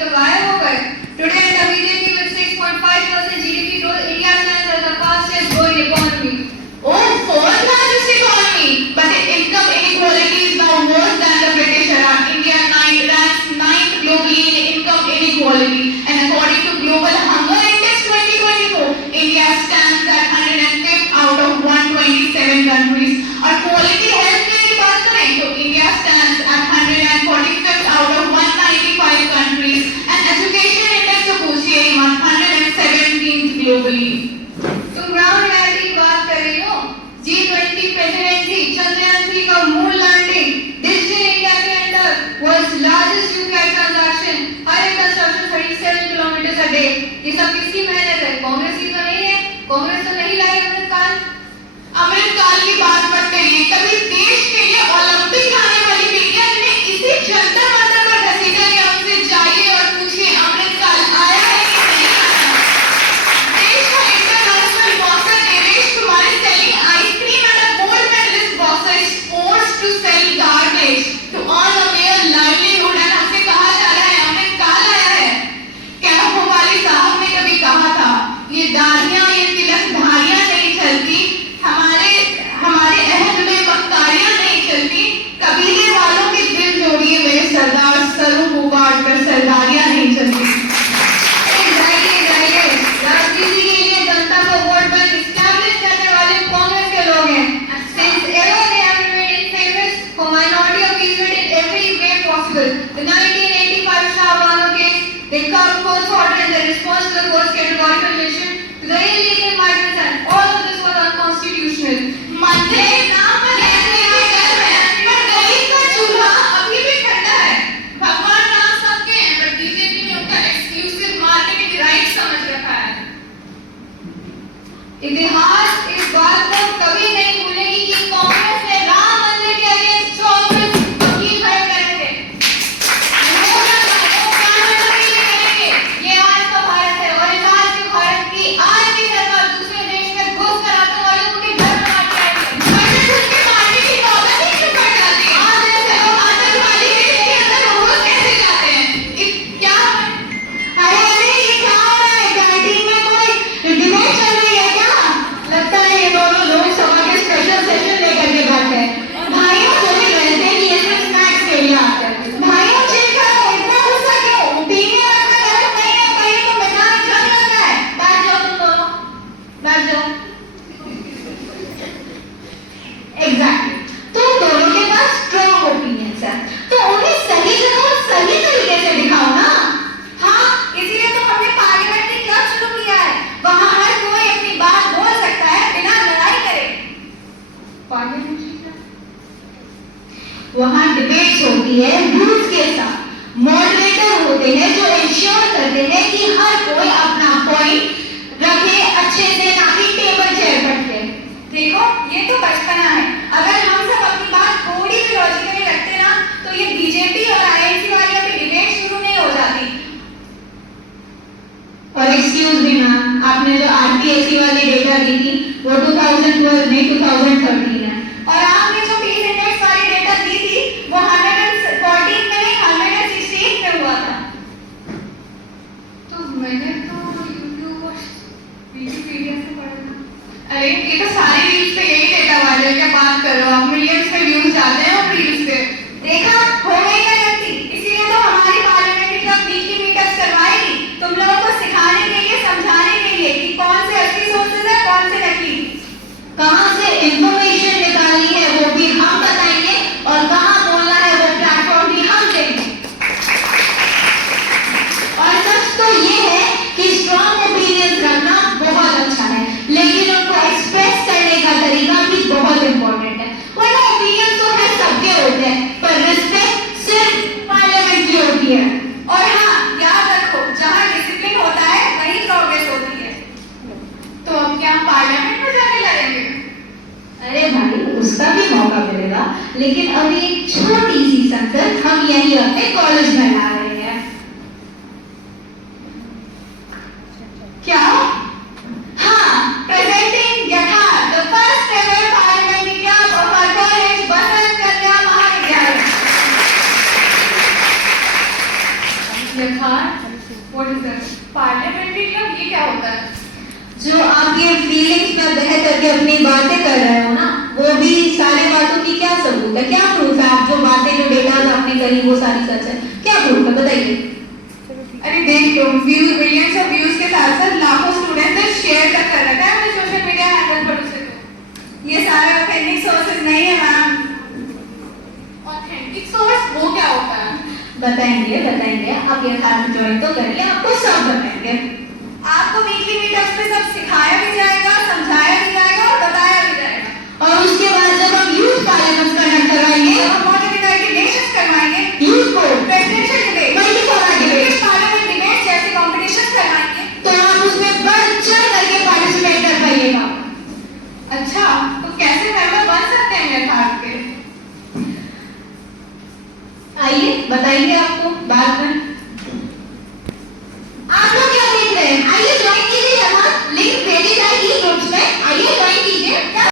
तो गायब हो गए। Today the BJP with 6.5% GDP growth, India stands as the fastest growing economy. Oh, fourth largest economy, but the income inequality is now worse than the British era. India ranks 9th globally in income inequality, and according to Global Hunger Index 2024, India stands at 105th out of 127 countries. और quality healthcare की बात करें तो India stands at 145th out of 195 countries, and education index तो पूछिए ही मत, 117th globally. तुम ground reality की बात कर रही हो। G20 प्रेसिडेंसी, चंद्रयान 3 का मून लैंडिंग, डिजिटल इंडिया के under world's largest UPI transaction, highway construction 37 kilometre a day. ये सब किसकी मेहनत है? कांग्रेस की तो नहीं है। कांग्रेस तो नहीं लाई अमृतकाल। अमृतकाल की बात मत करिए। कभी देश के लिए ओलंपिक लाने वाली बेटियां ने इसी जंतर मंतर पर घसीटा गया, उनसे जाइए और पूछिए अमृतकाल आया है कि नहीं आया। देश का international boxer Devesh Kumar is selling ice cream and a gold medalist boxer is forced to sell garbage to earn a mere livelihood, and हमसे कहा जा रहा है अमृतकाल आया है। कैफ वाली साहब ने कभी कहा था, ये दाढ़ियां ये तिलक धारियां नहीं चलती, हमारे अहद में मक्कारियां नहीं चलती, कबीले वालों के दिल जोड़िए मेरे सरदार, सरों को काट कर सरदारियां नहीं चलती। राजनीति के लिए जनता को वोट बैंक एस्टैब्लिश करने वाले कांग्रेस के लोग हैं। Since ever they have remained famous for minority appeasement in every way possible. The 1985 Shahbano case, they cut court's order in the response to the court's categorical rejection to the illegal migrants, and all of this was unconstitutional. मंदिर नाम पर ऐसे ही कर रहे हैं, पर गरीब का चूल्हा अभी भी ठंडा है। भगवान राम सबके हैं, पर बीजेपी ने उनका एक्सक्लूसिव मार्केटिंग राइट समझ रखा है। इतिहास इस बात को कभी नहीं भूलेगी कि कांग्रेस ने राम मंदिर के अगेंस्ट 24 वकील खड़े करे थे। ये आज का भारत है, और इस आज के भारत की आज की सरकार दूसरे देश में घुस कर आने वालों को घर बना के आएगी। मगर उसके मारने की दौलत ही क्यों कर जाती है? आज ऐसे लोग आतंकवादी देश के अंदर घुस कैसे जाते हैं? क्या अरे ये क्या हो रहा है? कैंटीन में कोई डिबेट चल रही है क्या? लगता है ये दोनों लोग सभा के स्पेशल सेशन लेकर के बैठे हैं। भाइयों सोच रहे थे कि ये सिर्फ स्नैक्स के लिए आते हैं। भाइयों चिल करो, इतना गुस्सा क्यों? ओपिनियन आपका गलत नहीं है, पर ये तो मैदान जंग लग रहा है। बैठ जाओ तुम दोनों, बैठ जाओ। एग्जैक्टली, तुम दोनों के पास स्ट्रॉन्ग ओपिनियंस है, तो उन्हें सही जगह और सही तरीके से दिखाओ ना। हाँ, इसीलिए तो हमने पार्लियामेंट्री क्लब शुरू किया है। वहाँ हर कोई अपनी बात बोल सकता है बिना लड़ाई करे। पार्लियामेंट्री क्लब, वहाँ डिबेट्स होती है रूल्स के साथ, मॉडरेटर होते हैं जो इंश्योर करते हैं कि हर कोई अपना पॉइंट रखे अच्छे से, ना कि टेबल चेयर पर के। देखो ये तो बचपना है। अगर हम सब अपनी बात थोड़ी भी लॉजिकली रखते ना, तो ये बीजेपी और आईएनसी वाली अभी डिबेट शुरू नहीं हो जाती। और एक्सक्यूज मी मैम, आपने जो आरटीएससी वाली डेटा दी थी वो 2012 नहीं 2013 है, और आपने जो पीस इंडेक्स वाली डेटा दी थी वो 114 में नहीं 116 में हुआ था। तो मैंने तो यूट्यूब और विकिपीडिया से पढ़ा था। अरे ये तो सारी रील्स पे यही डेटा वायरल क्या बात कर रहे हो आप? मिलियंस पे व्यूज जाते हैं और रील्स पे। देखा, हो गई ना गलती। इसीलिए तो हमारी पार्लियामेंट्री क्लब वीकली मीटअप्स करवाएगी, तुम लोगों को सिखाने के लिए, समझाने के लिए कि कौन से असली सोर्सेज है, कौन से नकली। कहां से इंफॉर्मेशन निकालनी है वो भी हम बताएंगे, और कहां बोलना है वो प्लेटफॉर्म भी हम देंगे। और सच तो ये है कि स्ट्रॉन्ग ओपिनियंस रखना बहुत अच्छा है, लेकिन उनको एक्सप्रेस करने का तरीका भी बहुत इंपॉर्टेंट है। वरना ओपिनियंस तो है सबके होते हैं, पर रिस्पेक्ट सिर्फ पार्लियामेंट की होती है। और हाँ, याद रखो, जहाँ डिसिप्लिन होता है वहीं प्रोग्रेस होती है। तो अब क्या पार्लियामेंट में जाके लड़ेंगे? अरे भाई, उसका भी मौका मिलेगा, लेकिन अभी एक छोटी सी संसद हम यही अपने कॉलेज में ला रहे हैं। क्या? हाँ, presenting Yatharth, the first ever parliamentary club of our college Basant Kanya Mahavidyalaya. Yatharth, What is that? Parliamentary club, ये क्या होता है? जो आप ये फीलिंग्स में बह करके अपनी बातें कर रहे हो ना, वो भी सारी बातों की क्या सबूत है, क्या प्रूफ है? आप जो बातें जो डेटा आपने करी वो सारी सच है, क्या प्रूफ है बताइए? अरे देख लो, व्यूज, मिलियंस ऑफ व्यूज के साथ साथ लाखों स्टूडेंट्स ने शेयर तक कर रखा है अपने सोशल मीडिया हैंडल पर उसे। तो ये सारे ऑथेंटिक सोर्सेज नहीं है मैम। ऑथेंटिक सोर्स वो क्या होता है? बताएंगे बताएंगे, आप ये साथ ज्वाइन तो करिए, आपको सब बताएंगे। आपको वीकली मीटअप्स पे सब सिखाया भी जाएगा, समझाया भी जाएगा और बताया भी जाएगा। और उसके बाद जब हम यूथ पार्लियामेंट कंडक्ट करवाएंगे, हम यूनाइटेड नेशंस करवाएंगे, यूथ को